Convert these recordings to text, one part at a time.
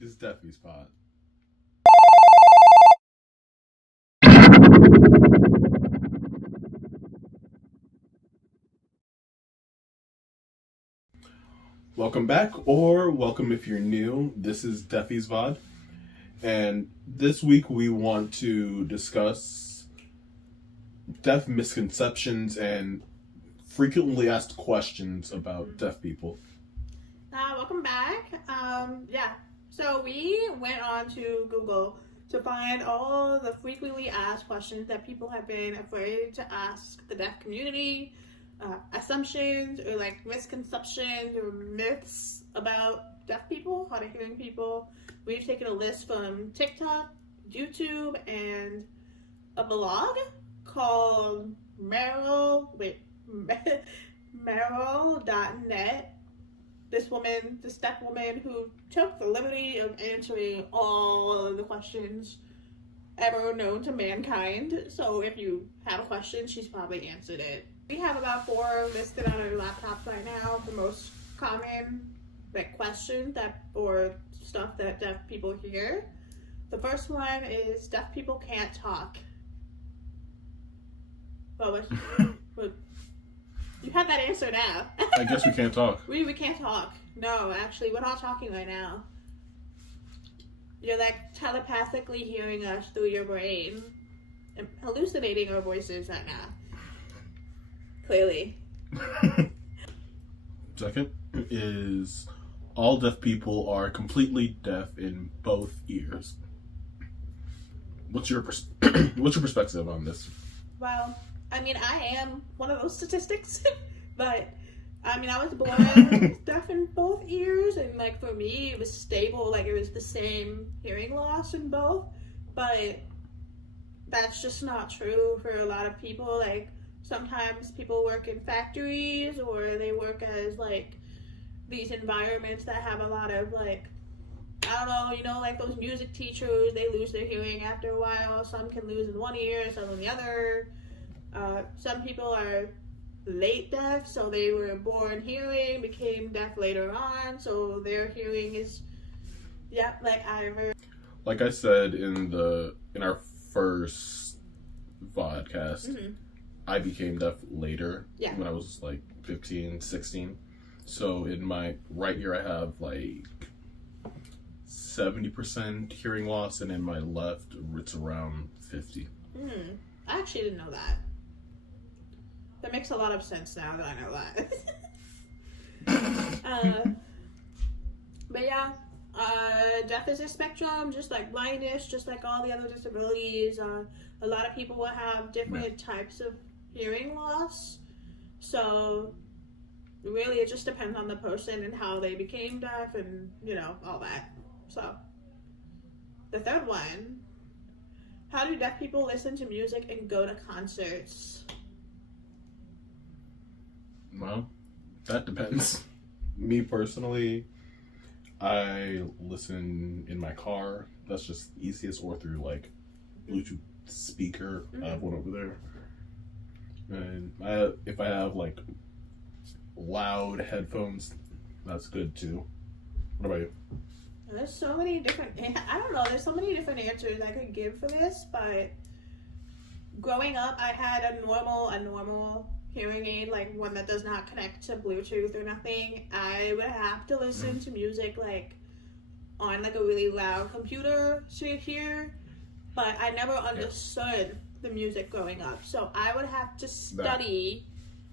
is Deafies Pod. Welcome back, or welcome if you're new. This is Deafies VOD, and this week we want to discuss deaf misconceptions and frequently asked questions about deaf people. Welcome back. So we went on to Google to find all the frequently asked questions that people have been afraid to ask the deaf community, assumptions or like misconceptions or myths about deaf people, hard of hearing people. We've taken a list from TikTok, YouTube, and a blog called Meryl.net. This deaf woman who took the liberty of answering all of the questions ever known to mankind. So if you have a question, she's probably answered it. We have about 4 listed on our laptops right now, the most common questions or stuff that deaf people hear. The first one is deaf people can't talk. Well, you have that answer now. I guess we can't talk. We can't talk. No, actually, we're not talking right now. You're telepathically hearing us through your brain and hallucinating our voices right now. Clearly. Second is all deaf people are completely deaf in both ears. What's your perspective on this? Well, I am one of those statistics, but I was born deaf in both ears, and for me it was stable, it was the same hearing loss in both, but that's just not true for a lot of people. Sometimes people work in factories, or they work as these environments that have a lot of those music teachers, they lose their hearing after a while. Some can lose in one ear, some in the other. Some people are late deaf, so they were born hearing, became deaf later on, so their hearing is, like I said in our first vodcast, mm-hmm. I became deaf later, yeah. when I was 15, 16. So in my right ear I have 70% hearing loss, and in my left it's around 50. I actually didn't know that. That makes a lot of sense now that I know that. But yeah, deaf is a spectrum, just like blindness, just like all the other disabilities. A lot of people will have different types of hearing loss. So really it just depends on the person and how they became deaf and, all that. So the third one, how do deaf people listen to music and go to concerts? Well, that depends. Me personally, I listen in my car. That's just the easiest, or through Bluetooth speaker. Mm-hmm. I have one over there. And if I have loud headphones, that's good too. What about you? There's so many different, I don't know, there's so many different answers I could give for this, but growing up I had a normal hearing aid, one that does not connect to Bluetooth or nothing. I would have to listen to music on a really loud computer to hear, but I never understood the music growing up. So I would have to study.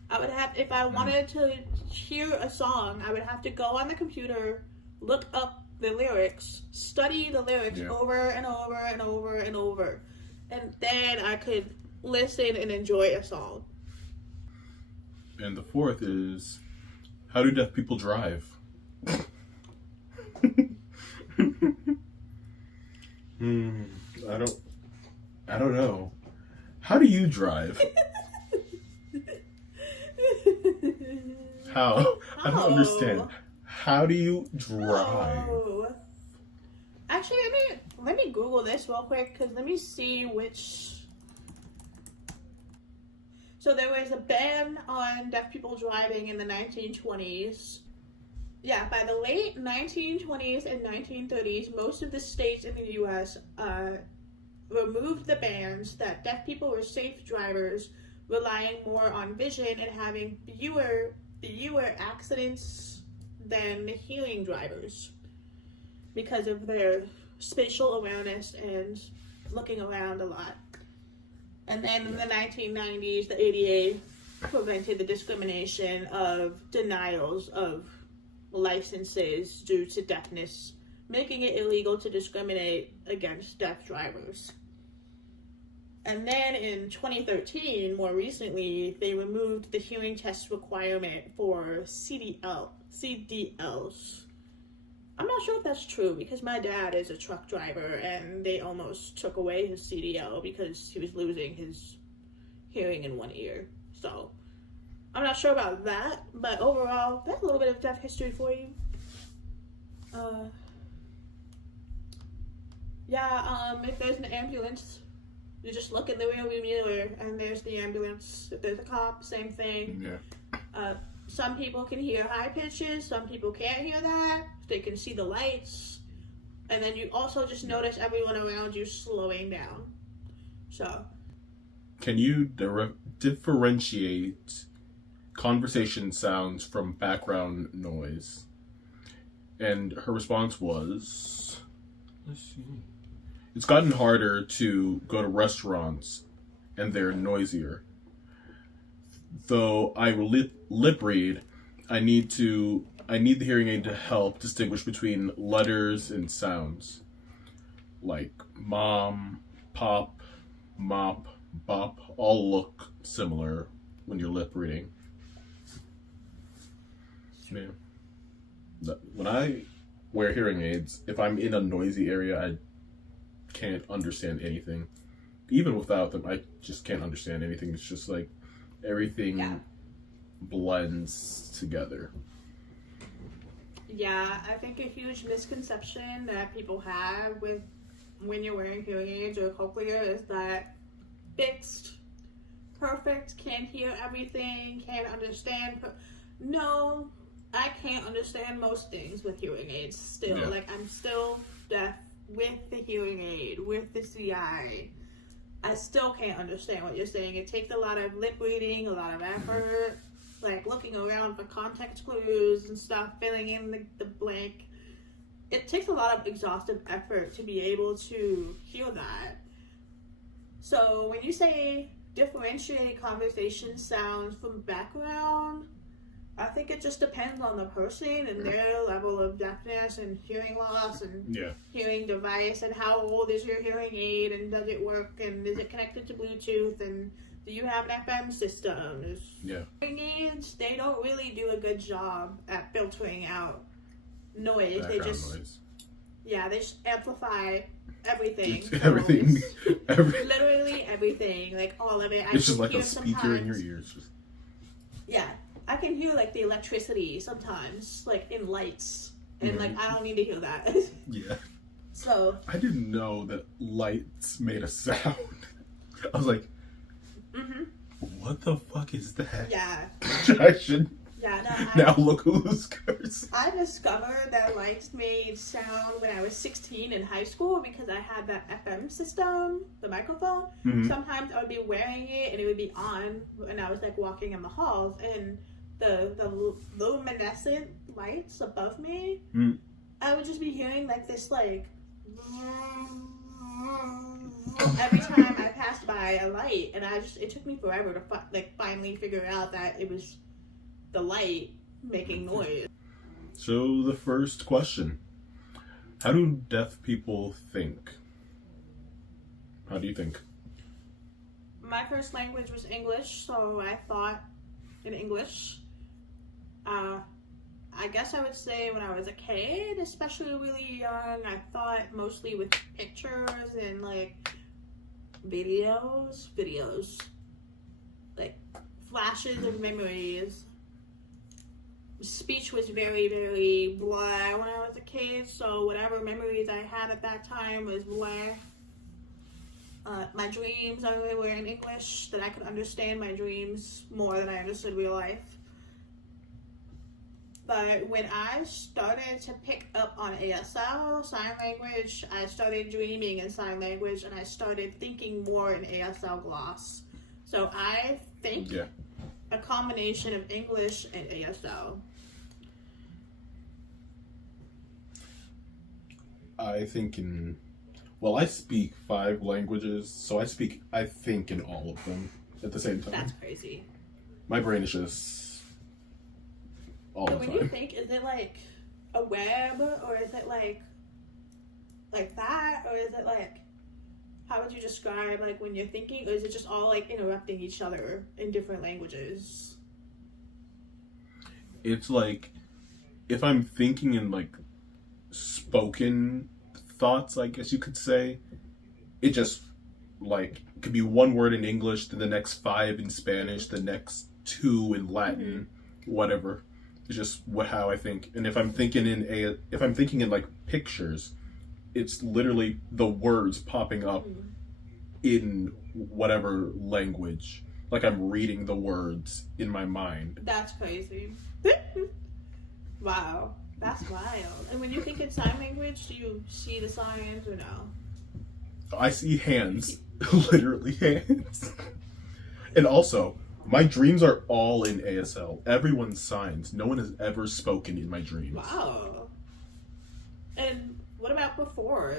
If I wanted to hear a song, I would have to go on the computer, look up the lyrics, study the lyrics over and over and over and over, and then I could listen and enjoy a song. And the fourth is, how do deaf people drive? I don't know. How do you drive? How? I don't understand. How do you drive? Oh. Actually, let me Google this real quick, because let me see which. So there was a ban on deaf people driving in the 1920s. Yeah, by the late 1920s and 1930s, most of the states in the U.S. Removed the bans that deaf people were safe drivers, relying more on vision and having fewer accidents than the hearing drivers because of their spatial awareness and looking around a lot. And then in the 1990s, the ADA prevented the discrimination of denials of licenses due to deafness, making it illegal to discriminate against deaf drivers. And then in 2013, more recently, they removed the hearing test requirement for CDLs. I'm not sure if that's true because my dad is a truck driver and they almost took away his CDL because he was losing his hearing in one ear. So I'm not sure about that, but overall, that's a little bit of deaf history for you. If there's an ambulance, you just look in the rearview mirror and there's the ambulance. If there's a cop, same thing. Yeah. Some people can hear high pitches, some people can't hear that. They can see the lights. And then you also just notice everyone around you slowing down. So. Can you differentiate conversation sounds from background noise? And her response was, let's see. It's gotten harder to go to restaurants and they're noisier. Though I lip read, I need the hearing aid to help distinguish between letters and sounds. Like mom, pop, mop, bop, all look similar when you're lip reading. Yeah. When I wear hearing aids, if I'm in a noisy area, I can't understand anything. Even without them, I just can't understand anything. It's just like everything blends together. Yeah, I think a huge misconception that people have with when you're wearing hearing aids or cochlear is that fixed, perfect, can't hear everything, can't understand. No, I can't understand most things with hearing aids still. Yeah. Like, I'm still deaf with the hearing aid, with the CI. I still can't understand what you're saying. It takes a lot of lip reading, a lot of effort, like looking around for context clues and stuff, filling in the blank. It takes a lot of exhaustive effort to be able to hear that. So when you say differentiate conversation sounds from background, I think it just depends on the person and their level of deafness and hearing loss and hearing device and how old is your hearing aid and does it work and is it connected to Bluetooth and do you have an FM system? Hearing aids, they don't really do a good job at filtering out noise. Noise. Yeah, they just amplify everything. Literally everything, like all of it. It's just like a speaker in your ears. Yeah. I can hear like the electricity sometimes, like in lights, and like I don't need to hear that. Yeah. So I didn't know that lights made a sound. I was like, what the fuck is that? Yeah. I should. Yeah. Now look who's cursed. I discovered that lights made sound when I was 16 in high school because I had that FM system, the microphone. Sometimes I would be wearing it and it would be on, and I was like walking in the halls and the luminescent lights above me, I would just be hearing like this like every time I passed by a light, and it took me forever to finally figure out that it was the light making noise. So the first question, how do deaf people think? How do you think? My first language was English, so I thought in English. I guess I would say when I was a kid, especially really young, I thought mostly with pictures and like videos, like flashes of memories. Speech was very, very blah when I was a kid, so whatever memories I had at that time was blah. My dreams were in English, that I could understand my dreams more than I understood real life. But when I started to pick up on ASL, sign language, I started dreaming in sign language and I started thinking more in ASL gloss. So I think a combination of English and ASL. I think I speak 5 languages, so I think in all of them at the same time. That's crazy. My brain is just all the time. When you think, is it like a web, or is it like that, or is it like, how would you describe like when you're thinking, or is it just all like interrupting each other in different languages? It's like if I'm thinking in like spoken thoughts, I guess you could say, it just like could be one word in English, then the next 5 in Spanish, the next 2 in Latin, whatever. It's just how I think. And if I'm thinking in like pictures, it's literally the words popping up in whatever language. Like I'm reading the words in my mind. That's crazy. Wow. That's wild. And when you think in sign language, do you see the signs or no? I see hands. Literally hands. And also, my dreams are all in ASL. Everyone's signs. No one has ever spoken in my dreams. Wow. And what about before?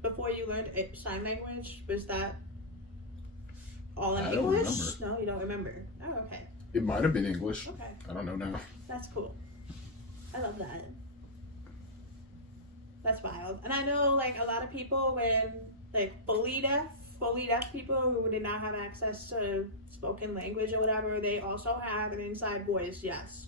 Before you learned sign language? Was that all in English? No, you don't remember. Oh, okay. It might have been English. Okay. I don't know now. That's cool. I love that. That's wild. And I know like a lot of people when like fully deaf people who did not have access to spoken language or whatever, they also have an inside voice. Yes.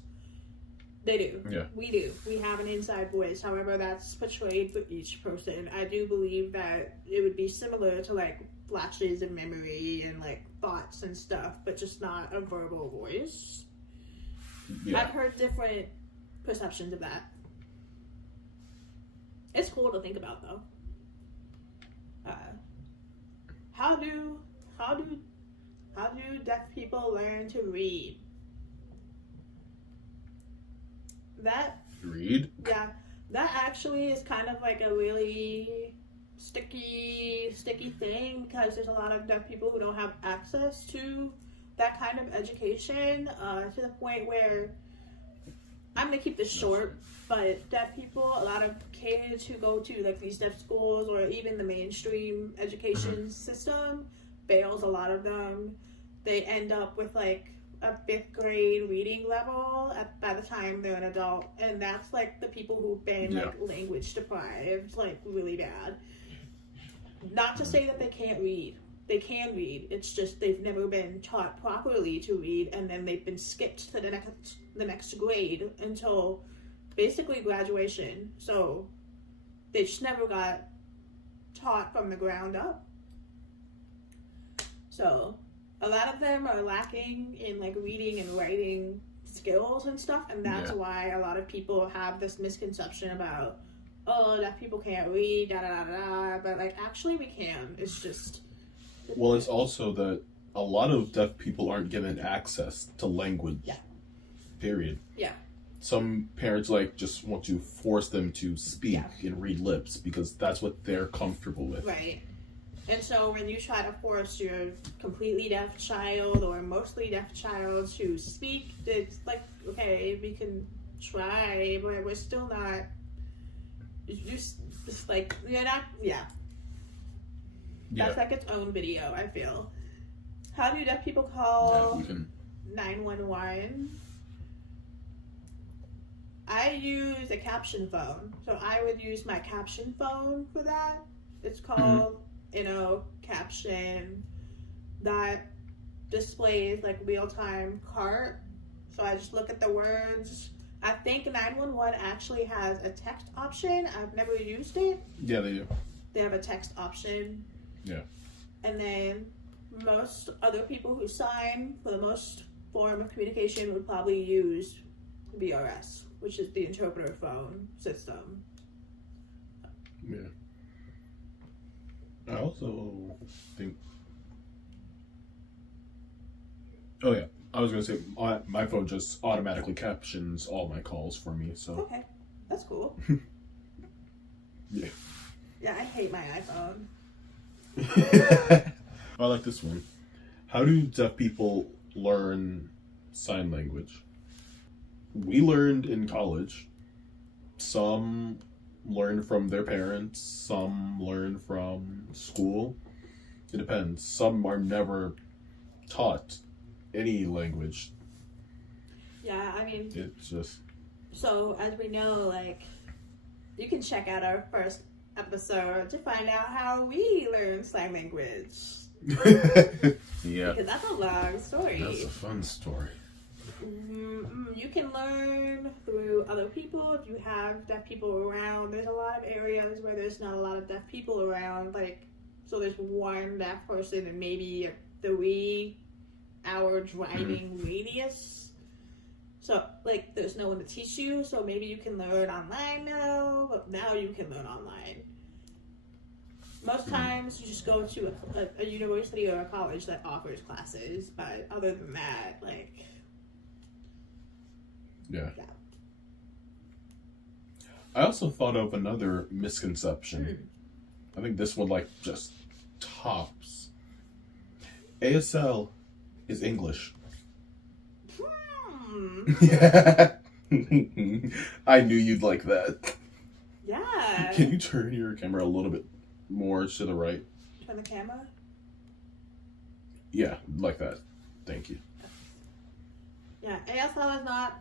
They do. Yeah. We do. We have an inside voice. However, that's portrayed for each person. I do believe that it would be similar to like flashes of memory and like thoughts and stuff, but just not a verbal voice. Yeah. I've heard different perceptions of that. It's cool to think about though. How do deaf people learn to read? Read? Yeah, that actually is kind of like a really sticky thing because there's a lot of deaf people who don't have access to that kind of education to the point where, I'm gonna keep this short, but deaf people, a lot of kids who go to like these deaf schools or even the mainstream education system fails a lot of them. They end up with like a 5th grade reading level by the time they're an adult, and that's like the people who've been like language deprived like really bad. Not to say that they can't read. They can read. It's just they've never been taught properly to read, and then they've been skipped to the next grade until basically graduation. So they just never got taught from the ground up. So a lot of them are lacking in like reading and writing skills and stuff, and that's why a lot of people have this misconception about, oh, deaf people can't read, da da da da. But like actually we can. It's just. Well, it's also that a lot of deaf people aren't given access to language. Yeah. Period. Yeah. Some parents like just want to force them to speak and read lips because that's what they're comfortable with. Right. And so when you try to force your completely deaf child or mostly deaf child to speak, it's like, okay, we can try, but we're still not. Just like you're not. Yeah. That's like its own video, I feel. How do deaf people call 911? I use a caption phone. So I would use my caption phone for that. It's called, caption. That displays like real-time cart. So I just look at the words. I think 911 actually has a text option. I've never used it. Yeah, they do. They have a text option. Yeah. And then most other people who sign for the most form of communication would probably use VRS, which is the interpreter phone system. Yeah. I also think. Oh yeah, I was gonna say my phone just automatically captions all my calls for me. So Okay, that's cool. yeah. Yeah, I hate my iPhone. I like this one. How do deaf people learn sign language? We learned in college. Some learn from their parents. Some learn from school. It depends. Some are never taught any language. Yeah, I mean, It's just so as we know, like, you can check out our first episode to find out how we learn sign language. yeah. Because that's a long story. That's a fun story. You can learn through other people if you have deaf people around. There's a lot of areas where there's not a lot of deaf people around. Like, so there's one deaf person and maybe a 3-hour driving radius. So, like, there's no one to teach you. So maybe you can learn online now. But now you can learn online. Most times you just go to a university or a college that offers classes. But other than that, like... Yeah. I also thought of another misconception. I think this one, like, just tops. ASL is English. Yeah. I knew you'd like that. Yeah. Can you turn your camera a little bit more to the right? Turn the camera? Yeah, like that. Thank you. Yeah, ASL is not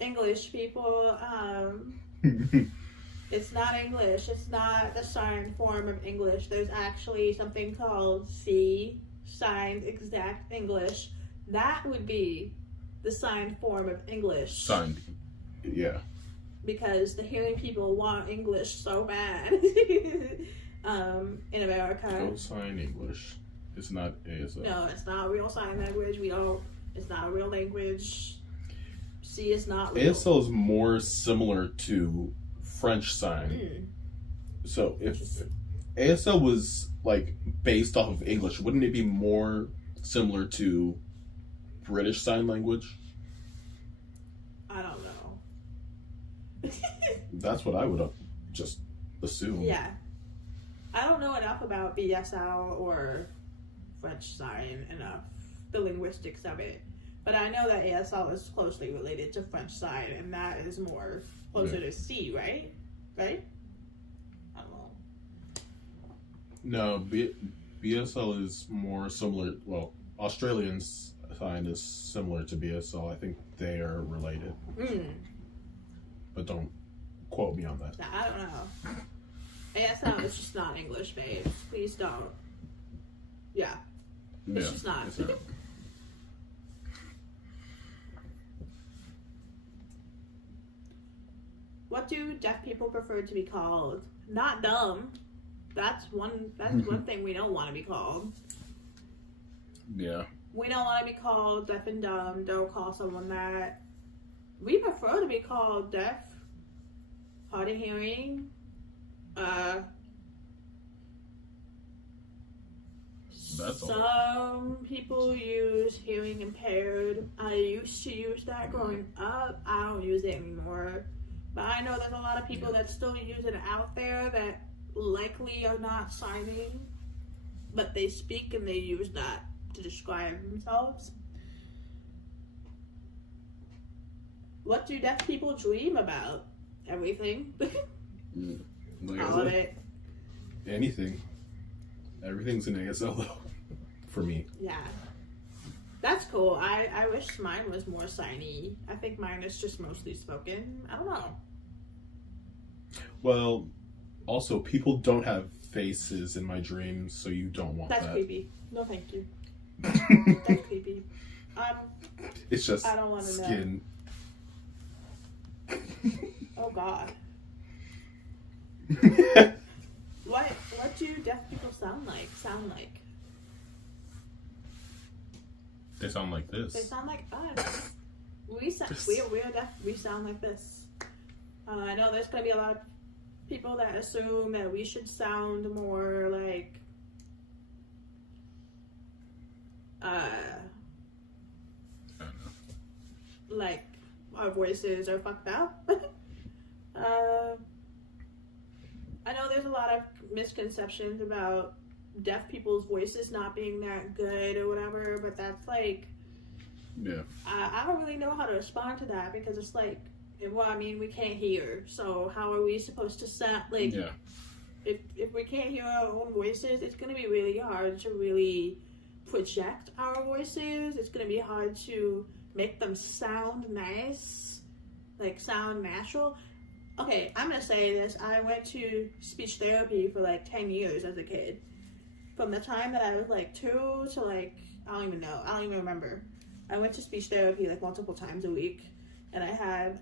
English, people. It's not English. It's not the signed form of English. There's actually something called C, signed exact English. That would be the signed form of English. Signed. Yeah. Because the hearing people want English so bad. In America. Don't sign English. It's not ASL. No, it's not real sign language. It's not a real language. C is not real. ASL is more similar to French sign. So if ASL was like based off of English, wouldn't it be more similar to British Sign Language? I don't know. That's what I would just assume. Yeah. I don't know enough about BSL or French Sign enough, the linguistics of it. But I know that ASL is closely related to French Sign, and that is more closer to C, right? Right? I don't know. No, BSL is more similar. Well, Australian sign is similar to BSL. I think they are related. But don't quote me on that. I don't know. ASL is just not English, babe. Please don't. Yeah. It's just not. It's not. What do deaf people prefer to be called? Not dumb. That's one thing we don't want to be called. Yeah. We don't want to be called deaf and dumb. Don't call someone that. We prefer to be called deaf, hard of hearing, That's all. some people use hearing impaired. I used to use that growing up. I don't use it anymore. But I know there's a lot of people that still use it out there that likely are not signing, but they speak and they use that to describe themselves. What do deaf people dream about? Everything. Like All of it. Anything. Everything's in ASL though. For me. Yeah. That's cool. I wish mine was more signy. I think mine is just mostly spoken. I don't know. Well, also people don't have faces in my dreams, so you don't want That's that. creepy. No, thank you. That's creepy. It's just I don't want to skin. Oh God. What do deaf people sound like? They sound like this. They sound like us. We're deaf. We sound like this. I know there's gonna be a lot of people that assume that we should sound more like like our voices are fucked up. I know there's a lot of misconceptions about deaf people's voices not being that good or whatever, but that's like, Yeah. I don't really know how to respond to that, because it's like, well, I mean, we can't hear, so how are we supposed to sound? Like, Yeah. if we can't hear our own voices, it's going to be really hard to really project our voices. It's going to be hard to make them sound nice, like sound natural. Okay, I'm going to say this. I went to speech therapy for like 10 years as a kid. From the time that I was like 2 to like, I don't even know. I don't even remember. I went to speech therapy like multiple times a week. And I had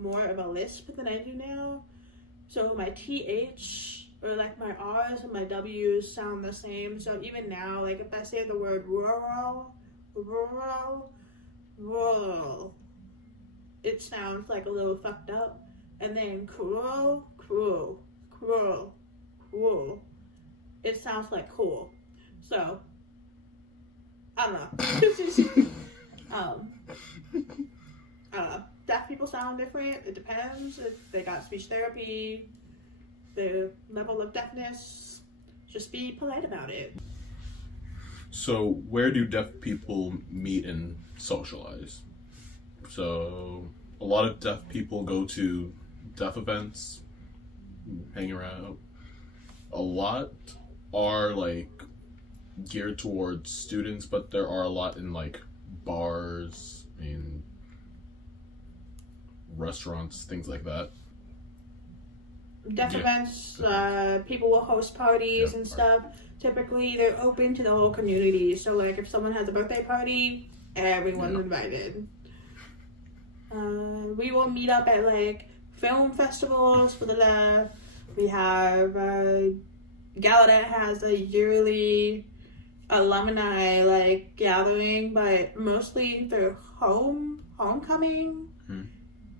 more of a lisp than I do now. So my TH, or like my R's and my W's sound the same. So even now, like if I say the word rural, it sounds like a little fucked up. And then cruel, it sounds like cool. So, I don't know. Deaf people sound different. It depends if they got speech therapy, the level of deafness. Just be polite about it. So, where do deaf people meet and socialize? So, a lot of deaf people go to deaf events, hang around. A lot are like geared towards students, but there are a lot in like bars and restaurants, things like that. Deaf events, people will host parties and stuff. Typically, they're open to the whole community. So, like, if someone has a birthday party, everyone's invited. We will meet up at, like, film festivals for the deaf. We have, Gallaudet has a yearly alumni, like, gathering, but mostly they're homecoming.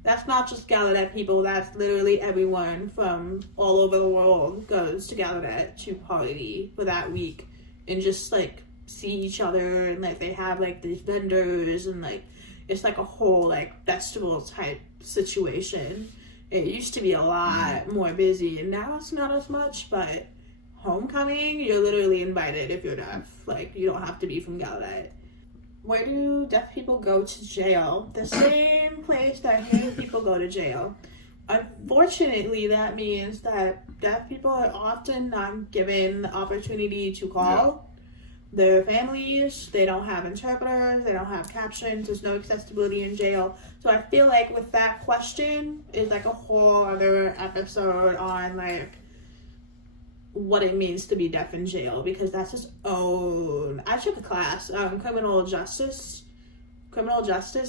That's not just Gallaudet people, that's literally everyone from all over the world goes to Gallaudet to party for that week and just like see each other, and like they have like these vendors and like it's like a whole like festival type situation. It used to be a lot more busy and now it's not as much, but homecoming, you're literally invited if you're deaf. Like you don't have to be from Gallaudet. Where do deaf people go to jail? The same place that hearing people go to jail. Unfortunately, that means that deaf people are often not given the opportunity to call their families. They don't have interpreters. They don't have captions. There's no accessibility in jail. So I feel like with that question is like a whole other episode on like what it means to be deaf in jail, because that's its own. I took a class, criminal justice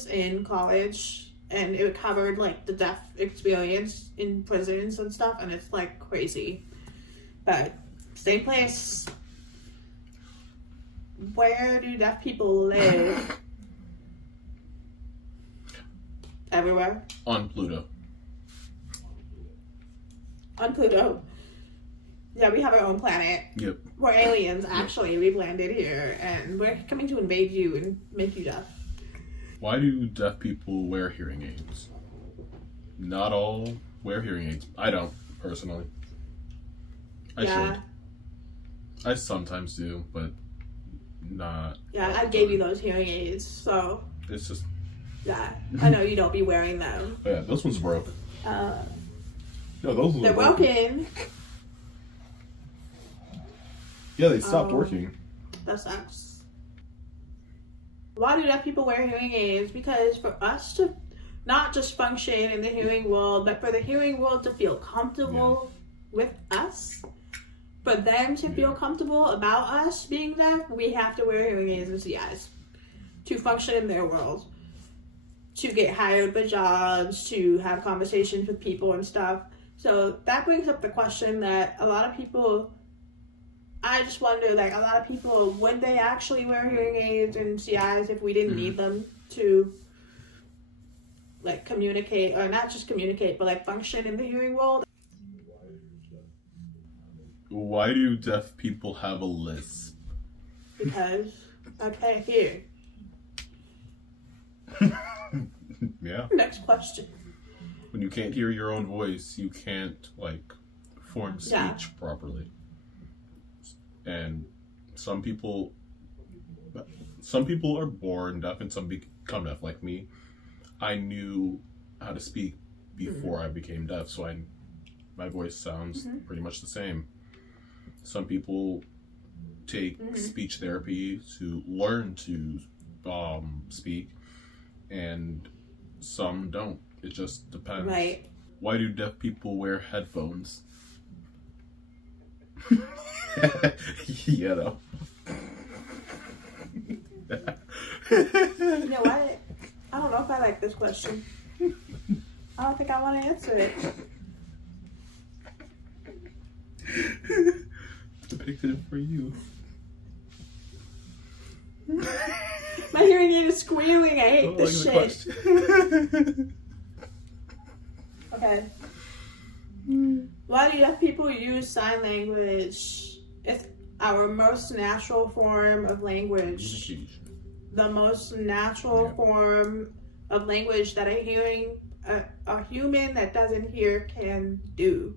in college, and it covered like the deaf experience in prisons and stuff, and it's like crazy. But same place. Where do deaf people live? Everywhere. On Pluto. On Pluto. Yeah, we have our own planet. Yep. We're aliens, actually. We've landed here, and we're coming to invade you and make you deaf. Why do deaf people wear hearing aids? Not all wear hearing aids. I don't, personally. I should. I sometimes do, but not. Yeah, I gave you those hearing aids, so. It's just. Yeah, I know you don't be wearing them. Oh yeah, those ones broke. No, those ones they're broken. Yeah, they stopped working. That sucks. Why do deaf people wear hearing aids? Because for us to not just function in the hearing world, but for the hearing world to feel comfortable with us, for them to feel comfortable about us being deaf, we have to wear hearing aids and CIs to function in their world, to get hired for jobs, to have conversations with people and stuff. So that brings up the question that a lot of people, I just wonder, like, a lot of people, would they actually wear hearing aids and CIs if we didn't need them to, like, communicate, or not just communicate, but, like, function in the hearing world? Why do deaf people have a lisp? Because I can't hear. Yeah. Next question. When you can't hear your own voice, you can't, like, form speech properly. And some people are born deaf and some become deaf, like me. I knew how to speak before I became deaf, so my voice sounds pretty much the same. Some people take speech therapy to learn to speak, and some don't. It just depends. Right. Why do deaf people wear headphones? You know. You know what? I don't know if I like this question. I don't think I want to answer it. I picked it for you. My hearing aid is squealing. I hate this shit. Okay. Why do deaf people use sign language? It's our most natural form of language. The most natural form of language that a human that doesn't hear can do.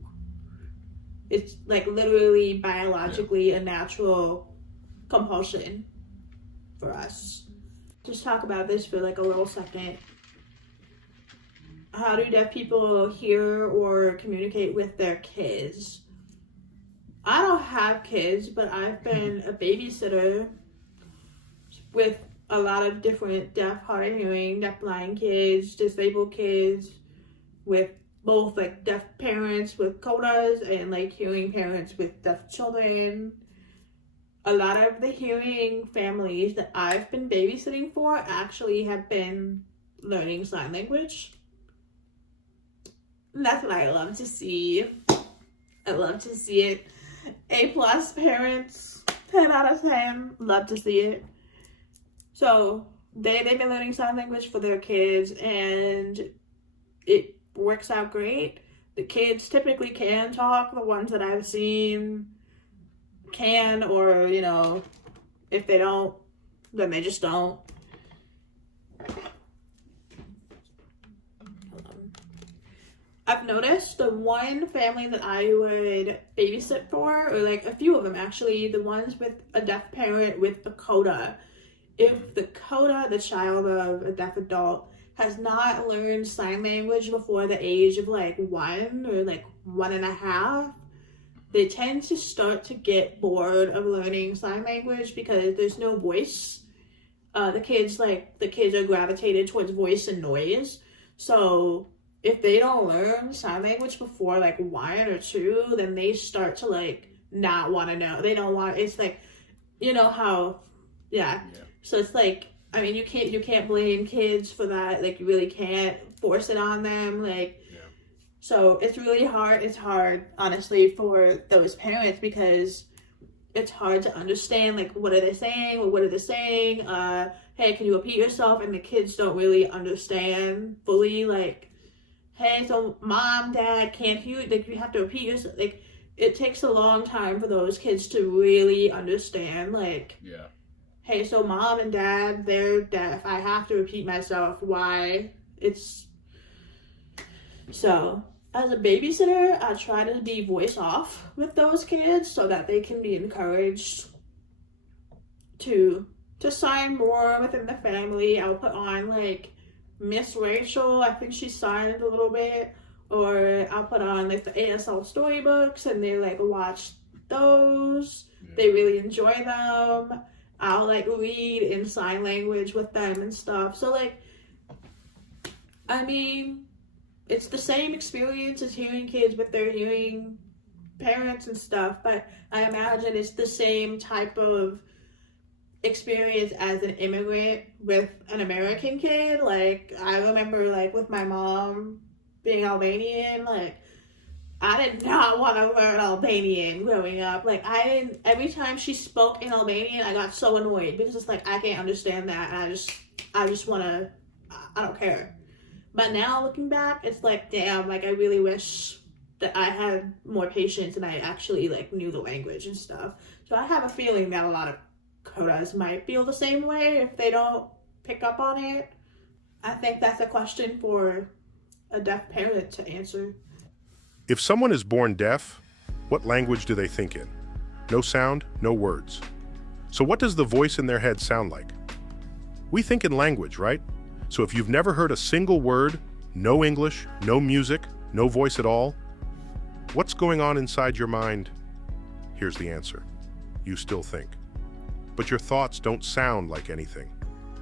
It's like literally biologically a natural compulsion for us. Just talk about this for like a little second. How do deaf people hear or communicate with their kids? I don't have kids, but I've been a babysitter with a lot of different deaf, hard of hearing, deaf blind kids, disabled kids, with both like deaf parents with codas and like hearing parents with deaf children. A lot of the hearing families that I've been babysitting for actually have been learning sign language. And that's what I love to see. I love to see it. A+ parents, 10 out of 10, love to see it. So they've been learning sign language for their kids, and it works out great. The kids typically can talk. The ones that I've seen can, or, you know, if they don't, then they just don't. I've noticed the one family that I would babysit for, or like a few of them actually, the ones with a deaf parent with a coda. If the coda, the child of a deaf adult, has not learned sign language before the age of like 1 or like 1.5, they tend to start to get bored of learning sign language because there's no voice. The kids are gravitated towards voice and noise. So if they don't learn sign language before like 1 or 2, then they start to like not want to know. They don't want. It's like, you know how, yeah. So it's like, I mean, you can't blame kids for that. Like, you really can't force it on them. Like, so it's really hard. It's hard, honestly, for those parents because it's hard to understand, like, what are they saying? Or what are they saying? Hey, can you repeat yourself? And the kids don't really understand fully, like, hey, so mom, dad can't hear you. Like, you have to repeat yourself. Like, it takes a long time for those kids to really understand, like, hey, so mom and dad, they're deaf. I have to repeat myself. Why? So, as a babysitter, I try to be voice off with those kids so that they can be encouraged to sign more within the family. I'll put on, like, Miss Rachel, I think she signed a little bit. Or I'll put on, like, the ASL storybooks, and they, like, watch those. They really enjoy them. I'll, like, read in sign language with them and stuff. So, like, I mean, it's the same experience as hearing kids with their hearing parents and stuff, but I imagine it's the same type of experience as an immigrant with an American kid. Like, I remember, like, with my mom being Albanian, like, I did not want to learn Albanian growing up. Like, every time she spoke in Albanian, I got so annoyed because it's like, I can't understand that, and I just want to, I don't care. But now, looking back, it's like, damn, like, I really wish that I had more patience and I actually, like, knew the language and stuff. So I have a feeling that a lot of codas might feel the same way if they don't pick up on it. I think that's a question for a deaf parent to answer. If someone is born deaf, what language do they think in? No sound, no words. So what does the voice in their head sound like? We think in language, right? So if you've never heard a single word, no English, no music, no voice at all, what's going on inside your mind? Here's the answer. You still think. But your thoughts don't sound like anything.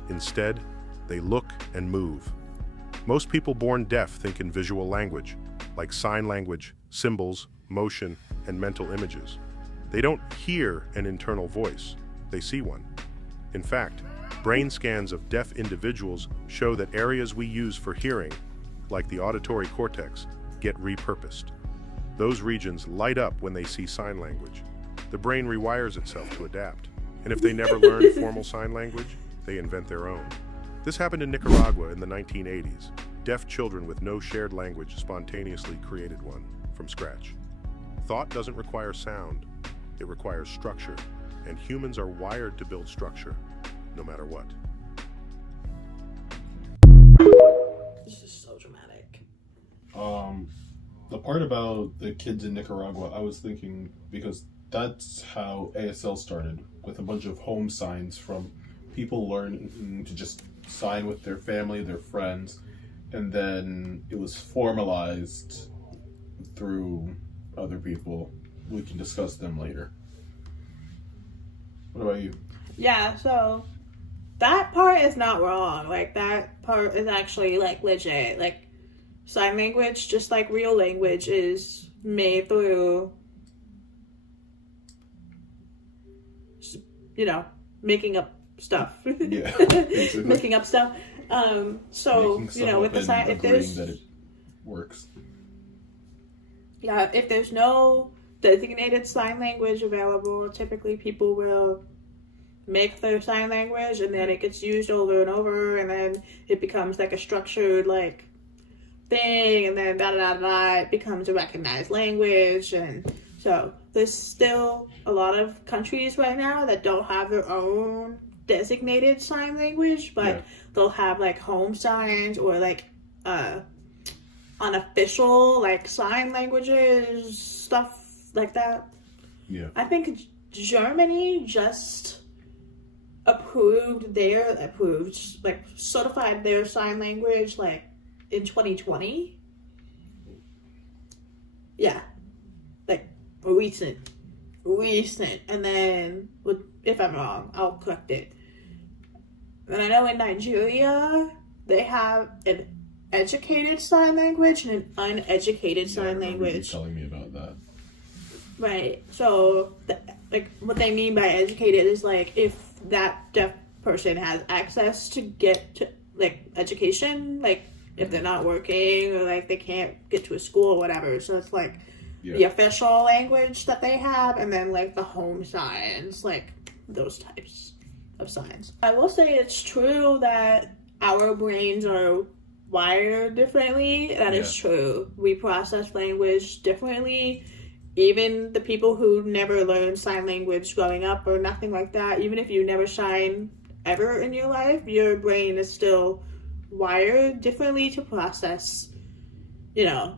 Instead, they look and move. Most people born deaf think in visual language, like sign language, symbols, motion, and mental images. They don't hear an internal voice, they see one. In fact, brain scans of deaf individuals show that areas we use for hearing, like the auditory cortex, get repurposed. Those regions light up when they see sign language. The brain rewires itself to adapt. And if they never learn formal sign language, they invent their own. This happened in Nicaragua in the 1980s. Deaf children with no shared language spontaneously created one from scratch. Thought doesn't require sound, it requires structure, and humans are wired to build structure, no matter what. This is so dramatic. The part about the kids in Nicaragua, I was thinking, because that's how ASL started, with a bunch of home signs from people learning to just sign with their family, their friends, and then it was formalized through other people. We can discuss them later. What about you? Yeah, so that part is not wrong. Like, that part is actually, like, legit. Like, sign language, just like real language, is made through, you know, making up stuff. Yeah, making up stuff. So, you know, with the sign, if there's, that it works. Yeah, if there's no designated sign language available, typically people will make their sign language, and then it gets used over and over, and then it becomes like a structured like thing, and then it becomes a recognized language. And so there's still a lot of countries right now that don't have their own designated sign language, but they'll have like home signs or like unofficial like sign languages, stuff like that. Yeah, I think Germany just certified their sign language like in 2020. Yeah, like recent. And then, if I'm wrong, I'll correct it. And I know in Nigeria they have an educated sign language and an uneducated sign language. You telling me about that. Right. So, like, what they mean by educated is like if that deaf person has access to get to like education, like if they're not working or like they can't get to a school or whatever. So it's like the official language that they have, and then like the home signs, like those types of signs. I will say it's true that our brains are wired differently. That is true. We process language differently. Even the people who never learned sign language growing up or nothing like that, even if you never sign ever in your life, your brain is still wired differently to process, you know,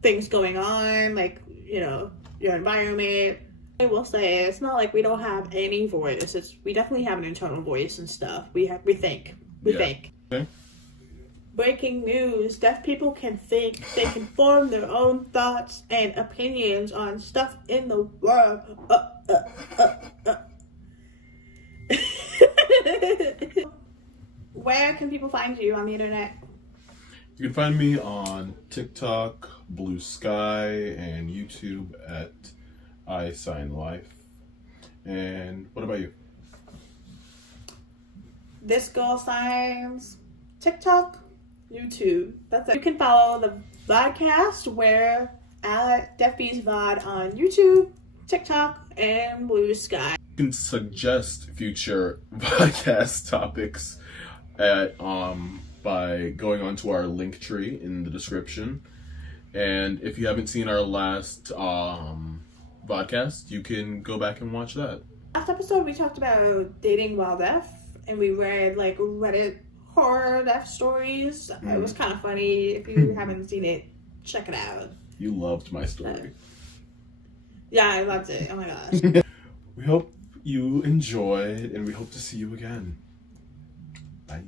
things going on, like, you know, your environment. I will say it's not like we don't have any voice. We definitely have an internal voice and stuff. We think. Okay. Breaking news: deaf people can think. They can form their own thoughts and opinions on stuff in the world. Where can people find you on the internet? You can find me on TikTok, Blue Sky, and YouTube at iSignLife. And what about you? This Girl Signs, TikTok, YouTube. That's it. You can follow the podcast where at Deafies VOD on YouTube, TikTok, and Blue Sky. You can suggest future podcast topics at by going onto our link tree in the description. And if you haven't seen our last podcast, you can go back and watch that. Last episode we talked about dating while deaf, and we read like Reddit horror deaf stories. It was kind of funny. If you haven't seen it, check it out. You loved my story. Yeah, I loved it. Oh my gosh. We hope you enjoyed, and we hope to see you again. Bye.